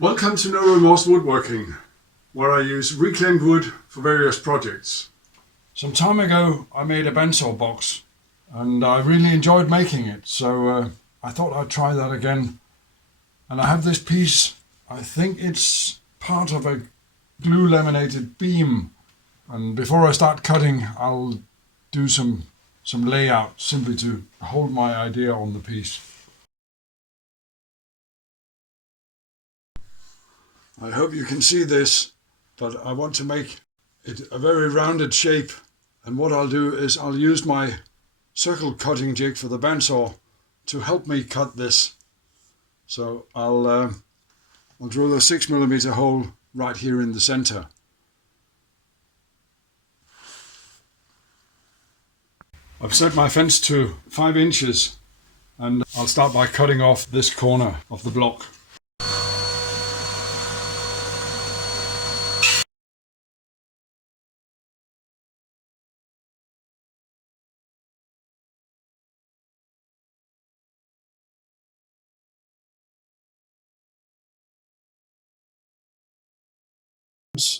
Welcome to No Remorse Woodworking, where I use reclaimed wood for various projects. Some time ago I made a bandsaw box and I really enjoyed making it, so I thought I'd try that again. And I have this piece, I think it's part of a glue laminated beam, and before I start cutting I'll do some layout simply to hold my idea on the piece. I hope you can see this, but I want to make it a very rounded shape, and what I'll do is I'll use my circle cutting jig for the bandsaw to help me cut this. So I'll drill a 6mm hole right here in the center. I've set my fence to 5 inches and I'll start by cutting off this corner of the block.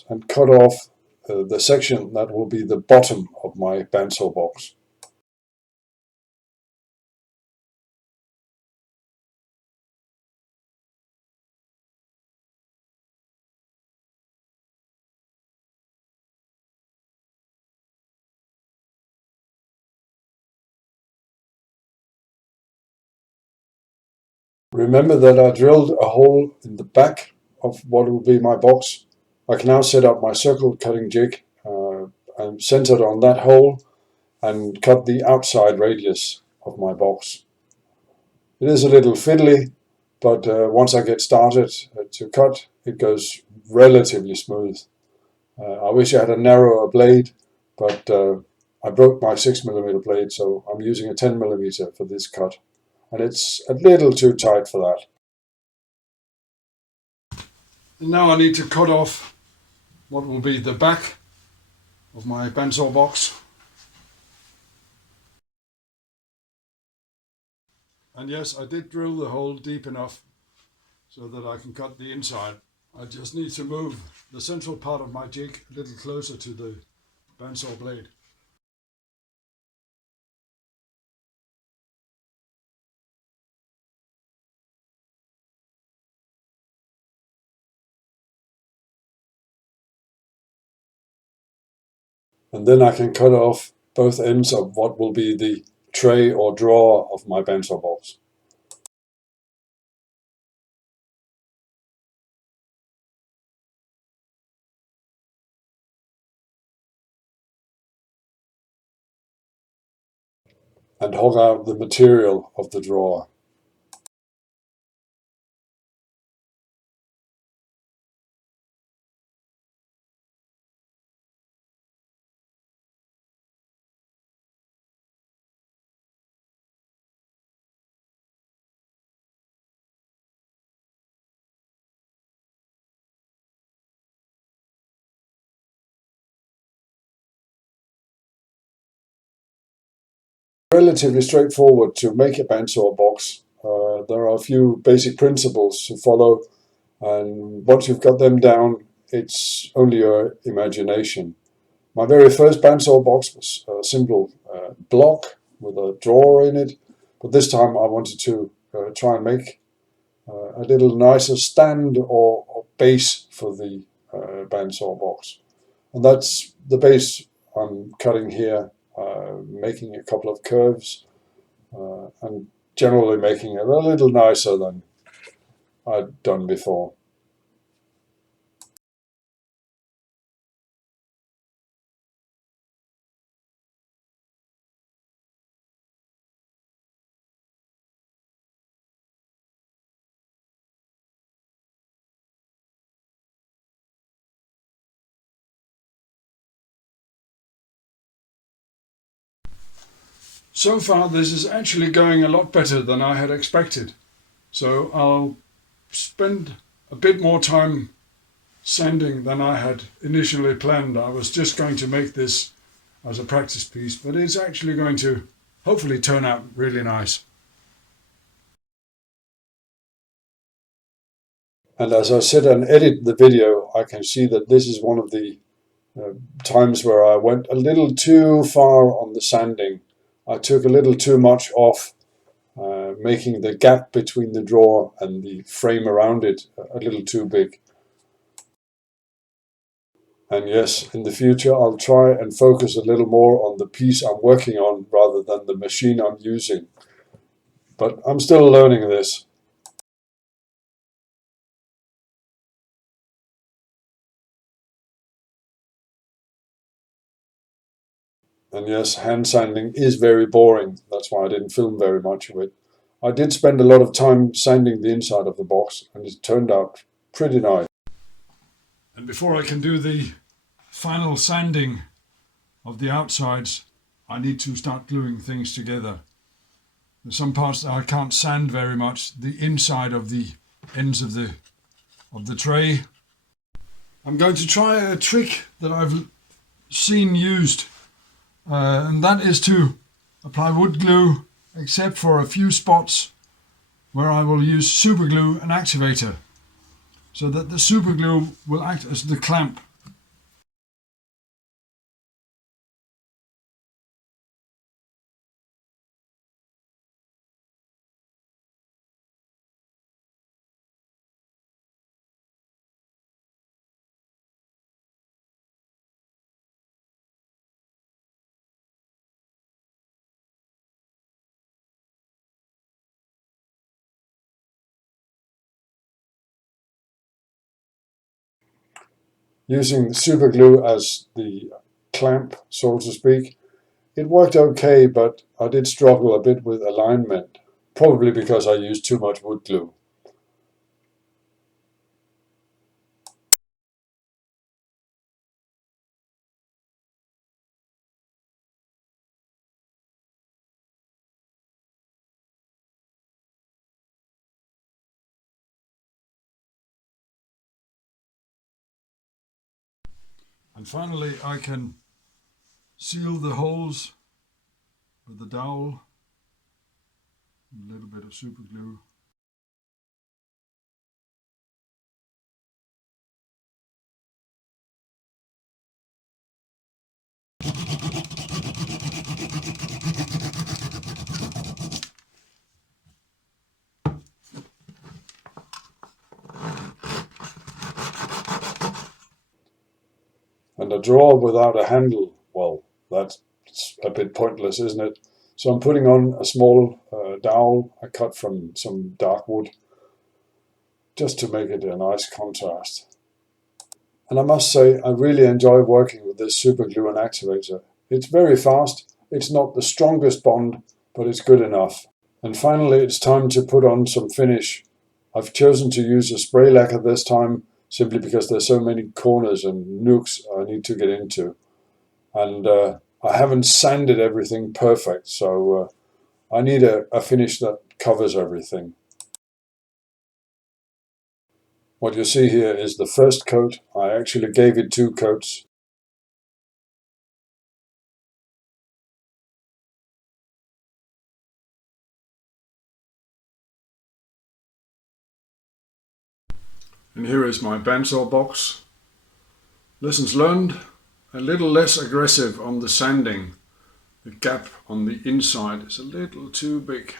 And cut off the section that will be the bottom of my bandsaw box. Remember that I drilled a hole in the back of what will be my box. I can now set up my circle cutting jig and centered on that hole and cut the outside radius of my box. It is a little fiddly, but once I get started to cut, it goes relatively smooth. I wish I had a narrower blade, but I broke my 6mm blade, so I'm using a 10mm for this cut. And it's a little too tight for that. And now I need to cut off what will be the back of my bandsaw box. And yes, I did drill the hole deep enough so that I can cut the inside. I just need to move the central part of my jig a little closer to the bandsaw blade. And then I can cut off both ends of what will be the tray or drawer of my bandsaw box. And hog out the material of the drawer. Relatively straightforward to make a bandsaw box. There are a few basic principles to follow, and once you've got them down, it's only your imagination. My very first bandsaw box was a simple block with a drawer in it, but this time I wanted to try and make a little nicer stand or base for the bandsaw box. And that's the base I'm cutting here, making a couple of curves and generally making it a little nicer than I'd done before. So far this is actually going a lot better than I had expected. So I'll spend a bit more time sanding than I had initially planned. I was just going to make this as a practice piece, but it's actually going to hopefully turn out really nice. And as I sit and edit the video, I can see that this is one of the times where I went a little too far on the sanding. I took a little too much off, making the gap between the drawer and the frame around it a little too big. And yes, in the future I'll try and focus a little more on the piece I'm working on rather than the machine I'm using. But I'm still learning this. And yes, hand sanding is very boring. That's why I didn't film very much of it. I did spend a lot of time sanding the inside of the box, and it turned out pretty nice. And before I can do the final sanding of the outsides, I need to start gluing things together. There's some parts that I can't sand very much. The inside of the ends of the tray. I'm going to try a trick that I've seen used, and that is to apply wood glue, except for a few spots where I will use super glue and activator, so that the super glue will act as the clamp. Using the super glue as the clamp, so to speak, it worked okay, but I did struggle a bit with alignment, probably because I used too much wood glue. And finally I can seal the holes with the dowel, a little bit of super glue. And a drawer without a handle, well, that's a bit pointless, isn't it? So I'm putting on a small dowel I cut from some dark wood, just to make it a nice contrast. And I must say, I really enjoy working with this super glue and activator. It's very fast, it's not the strongest bond, but it's good enough. And finally, it's time to put on some finish. I've chosen to use a spray lacquer this time, simply because there's so many corners and nooks I need to get into. And I haven't sanded everything perfect, so I need a finish that covers everything. What you see here is the first coat. I actually gave it 2 coats. And here is my bandsaw box. Lessons learned, a little less aggressive on the sanding. The gap on the inside is a little too big.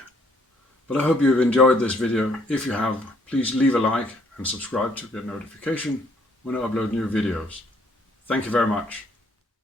But I hope you've enjoyed this video. If you have, please leave a like and subscribe to get notification when I upload new videos. Thank you very much.